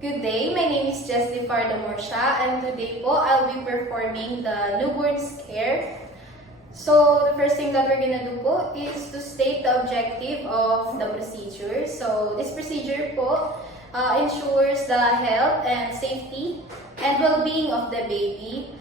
Good day, my name is Jessie Fardamorsha and today po I'll be performing the newborn scare. So the first thing that we're gonna do po is to state the objective of the procedure. So this procedure po ensures the health and safety and well-being of the baby.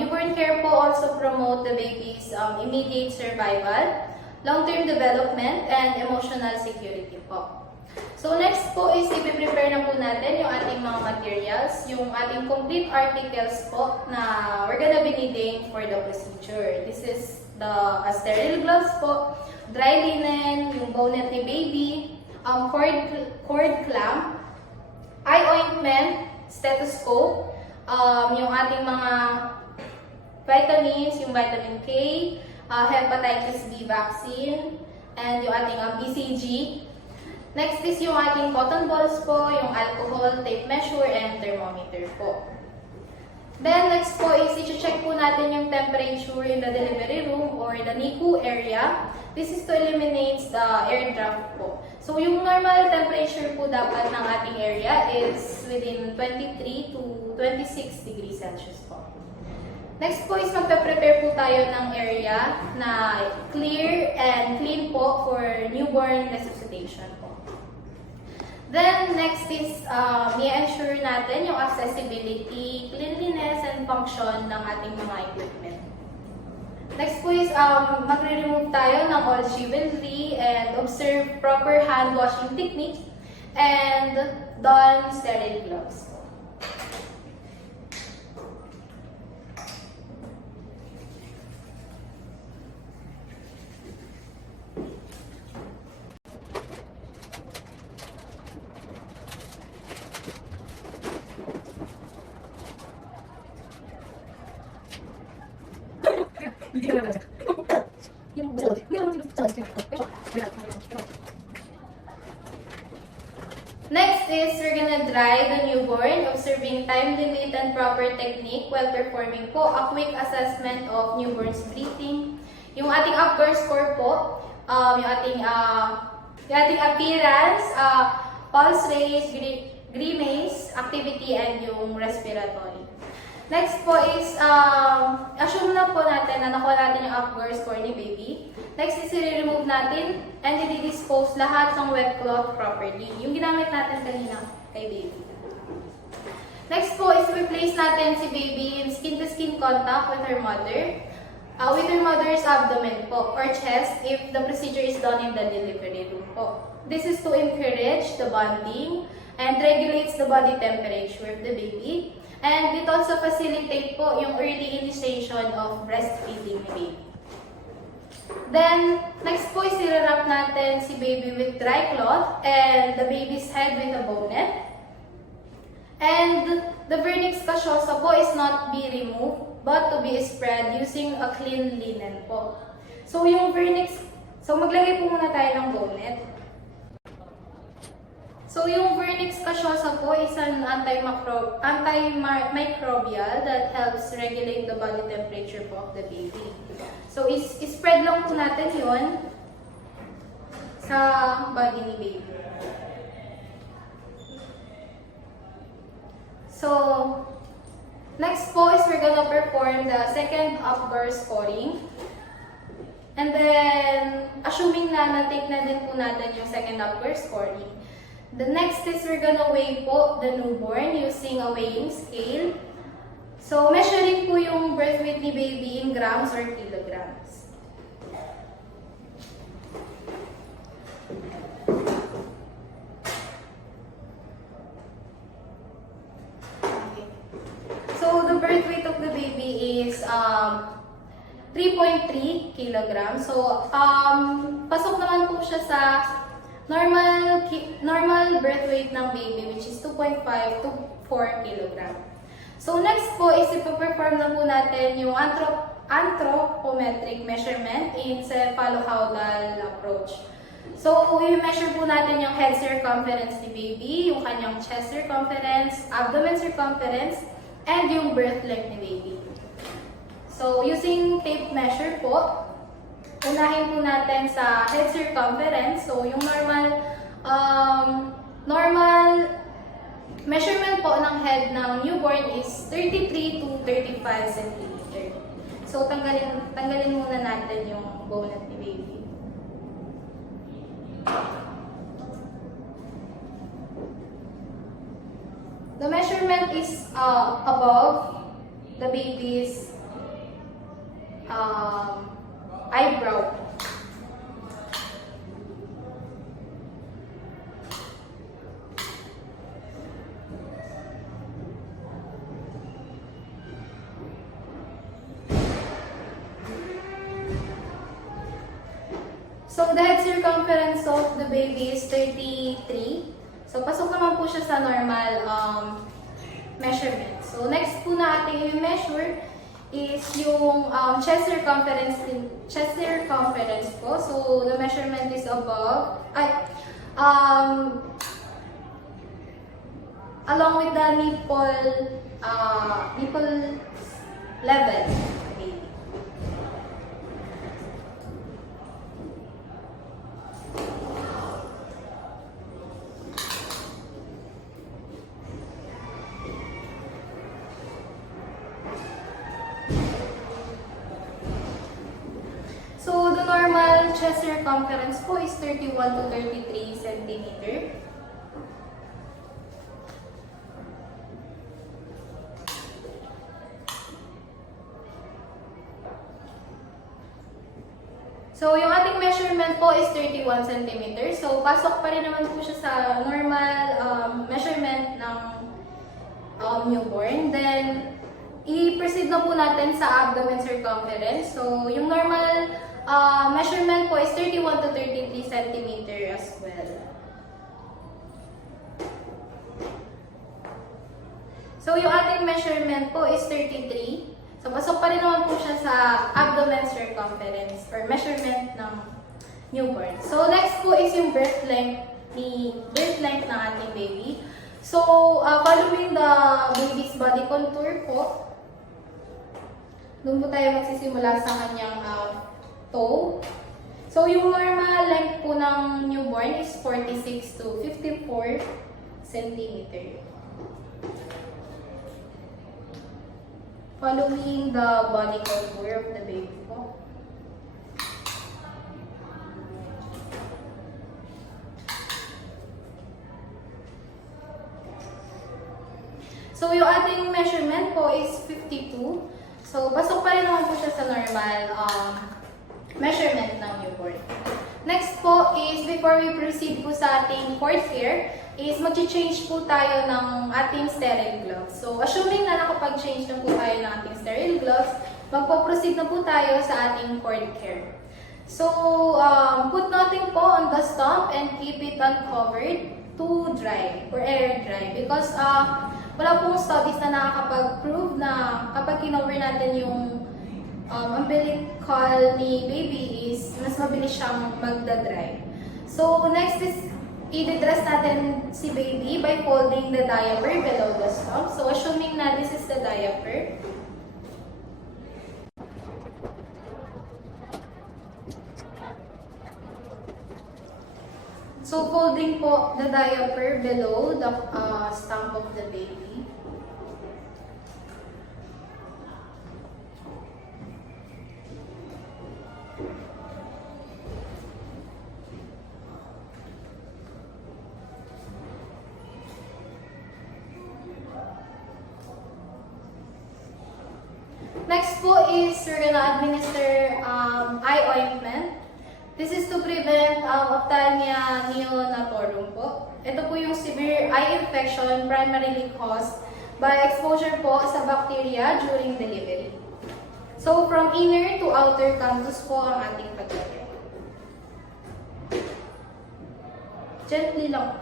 Newborn care po also promote the baby's immediate survival, long-term development, and emotional security po. So next po is i-prepare na po natin yung ating mga materials, yung ating complete articles po na we're gonna be needing for the procedure. This is the sterile gloves po, dry linen, yung bonnet ni baby, cord clamp, eye ointment, stethoscope, yung ating mga vitamins, yung vitamin K, hepatitis B vaccine, and yung ating BCG. Next is yung ating cotton balls po, yung alcohol, tape measure, and thermometer po. Then next po is i-check po natin yung temperature in the delivery room or the NICU area. This is to eliminate the air draft po. So yung normal temperature po dapat ng ating area is within 23 to 26 degrees Celsius po. Next po is magpe-prepare po tayo ng area na clear and clean po for newborn resuscitation po. Then, next is i-ensure natin yung accessibility, cleanliness, and function ng ating mga equipment. Next po is magre-remove tayo ng all jewelry and observe proper hand washing technique and don sterile gloves. Next is we're gonna dry the newborn, observing time limit and proper technique while performing po a quick assessment of newborn's breathing. Yung ating Apgar score po, yung ating appearance, pulse rate, grimace, activity, and yung respiratory. Next po is, assume na po natin na nakuha natin yung Apgar score ni baby. Next is i-remove natin and i-dispose lahat ng wet cloth properly. Yung ginamit natin kanina kay baby. Next po is replace natin si baby in skin-to-skin contact with her mother. With her mother's abdomen po or chest if the procedure is done in the delivery room po. This is to encourage the bonding and regulates the body temperature of the baby. And it also facilitate po yung early initiation of breastfeeding ni baby. Then, next po is i-wrap natin si baby with dry cloth and the baby's head with a bonnet. And the vernix caseosa po is not be removed but to be spread using a clean linen po. So yung vernix, maglagay po muna tayo ng bonnet. So yung vernix caseosa po is an antimicrobial that helps regulate the body temperature po of the baby. So spread lang po natin yun sa body ni baby. So next po is we're gonna perform the second Apgar scoring. And then, assuming na na-take na din po natin yung second Apgar scoring. The next is we're gonna weigh po the newborn using a weighing scale. So, measuring po yung birth weight ni baby in grams or kilograms. Okay. So, the birth weight of the baby is 3.3 kilograms. So, pasok naman po siya sa normal birth weight ng baby, which is 2.5 to 4 kg. So next po is ipo-perform na po natin yung anthropometric measurement in cephalocaudal approach. So i-measure po natin yung head circumference ni baby, yung kanyang chest circumference, abdomen circumference, and yung birth length ni baby. So using tape measure po, unahin po natin sa head circumference. So, yung normal measurement po ng head ng newborn is 33 to 35 cm. So, tanggalin muna natin yung bonnet ni baby. The measurement is above the baby's eyebrow. So, the head circumference of the baby is 33. So, pasok naman po siya sa normal measurement. So, next po na ating i-measure is yung chest circumference po. So, the measurement is above, along with the nipple level. Okay. So, the normal chest circumference po is 31 to 33 centimeter. So, yung ating measurement po is 31 cm. So, pasok pa rin naman po siya sa normal measurement ng newborn. Then, i-proceed na po natin sa abdomen circumference. So, yung normal measurement po is 31 to 33 cm as well. So, yung ating measurement po is 33. So, pasok pa rin naman po siya sa abdomen circumference or measurement ng newborn. So, next po is yung birth length ng ating baby. So, following the baby's body contour po, doon po tayo magsisimula sa kanyang toe. So, yung normal length po ng newborn is 46 to 54 cm. Following the body contour of the baby po. So, yung ating measurement po is 52. So, pasok pa rin naman po siya sa normal measurement ng newborn. Next po is, before we proceed po sa ating fourth care, is mag-change po tayo ng ating sterile gloves. So, assuming na nakapag-change na po tayo ng ating sterile gloves, magpo-proceed na po tayo sa ating fourth care. So, put nothing po on the stump and keep it uncovered to dry or air dry. Because wala pong studies na nakakapag-prove na kapag kinover natin yung umbilical ni baby is mas mabilis siyang magda-dry. So, next is i-dress natin si baby by folding the diaper below the stump. So, assuming na this is the diaper. So, folding po the diaper below the stump of the baby. Next po is we're gonna administer eye ointment. This is to prevent ophthalmia neonatorum po. Ito po yung severe eye infection primarily caused by exposure po sa bacteria during delivery. So, from inner to outer canthus po ang ating paglagay. Gently lang.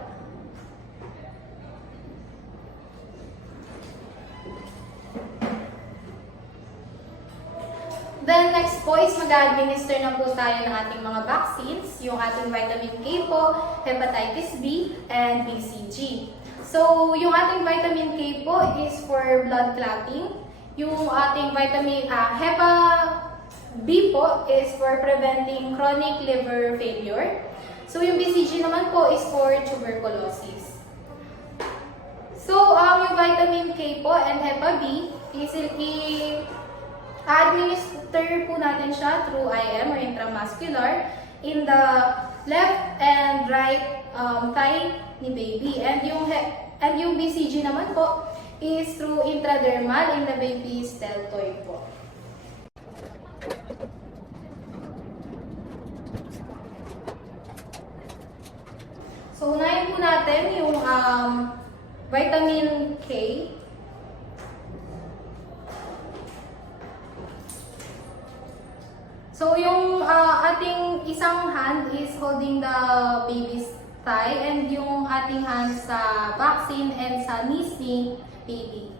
Then, next po is mag-administer na po tayo ng ating mga vaccines, yung ating vitamin K po, hepatitis B, and BCG. So, yung ating vitamin K po is for blood clotting. Yung ating vitamin Hepa B po is for preventing chronic liver failure. So, yung BCG naman po is for tuberculosis. So, K po and Hepa B, administer po natin siya through IM or intramuscular in the left and right thigh ni baby. And yung BCG naman po is through intradermal in the baby's deltoid po. So, unahin po natin yung vitamin K. So, yung ating isang hand is holding the baby's thigh and yung ating hand sa vaccine and sa knees ni baby.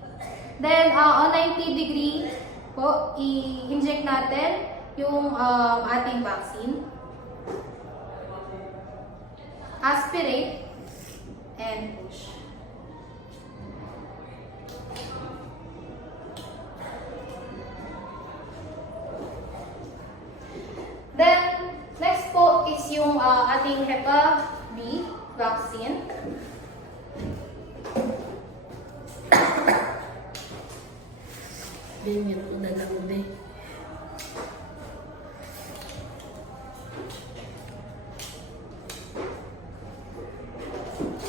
Then, on 90 degree po, i-inject natin yung ating vaccine. Aspirate and push. Then, next po is yung ating Hepa B vaccine. Meron ko na lang ulit.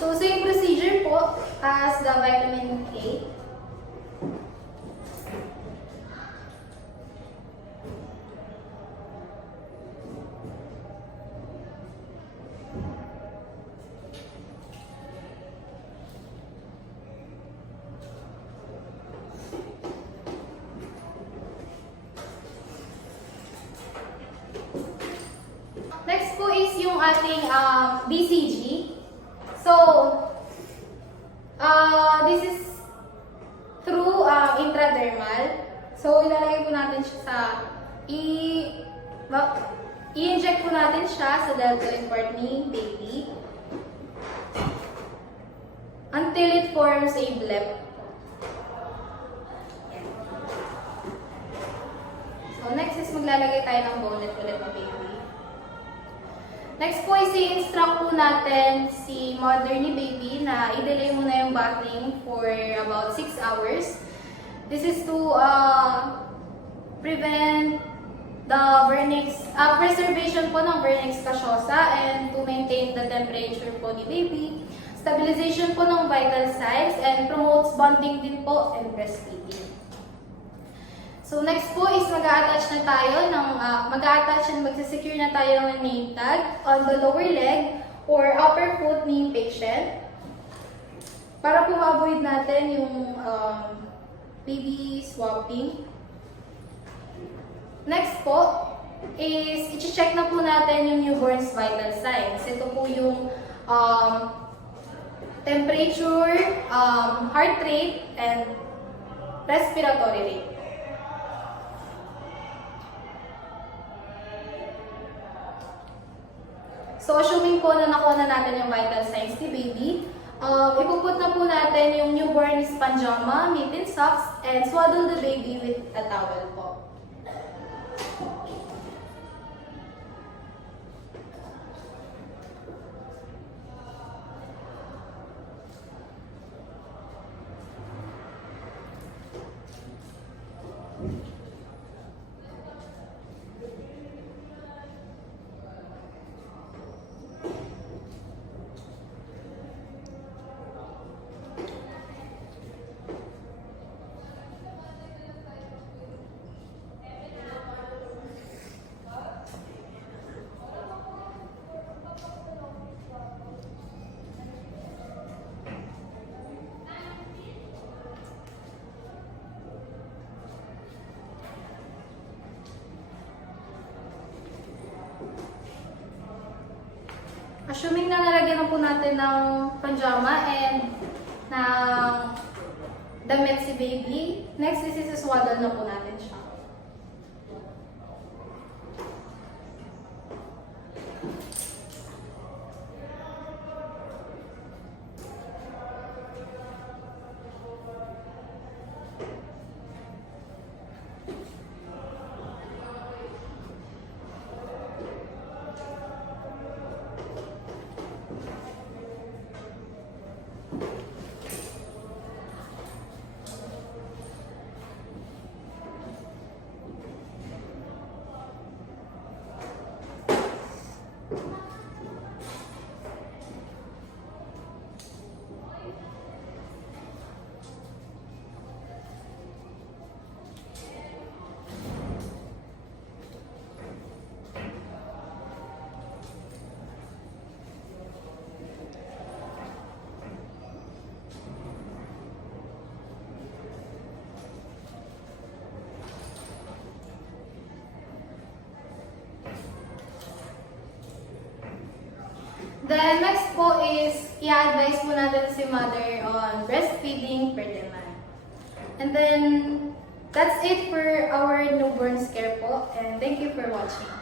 So, same procedure po as the vitamin K. Next po is yung ating BCG. So, this is through intradermal. So, ilalagay po natin siya sa i-inject po natin siya sa deltoid part ni baby until it forms a bleb. So, next is maglalagay tayo ng bonnet ulit ng baby. Next po is i-instruct po natin si mother ni baby na i-delay muna yung bathing for about 6 hours. This is to prevent the preservation po ng vernix caseosa and to maintain the temperature po ni baby, stabilization po ng vital signs, and promotes bonding din po and breastfeeding. So next po is mag-a-attach na tayo ng magsisecure na tayo ng name tag on the lower leg or upper foot ni patient para po ma-avoid natin yung baby swapping. Next po is i-check na po natin yung newborn's vital signs. Ito po yung temperature, heart rate, and respiratory rate. So, assuming po na nakuha na natin yung vital signs ni baby, ipuput na po natin yung newborn's pajama, mitten socks, and swaddle the baby with a towel po. Assuming na nalagyan na po natin ng pajama and ng damit si baby, next is swaddle na po natin siya. Then next po is i-advise po natin si mother on breastfeeding per demand. And then that's it for our newborn scare po, and thank you for watching.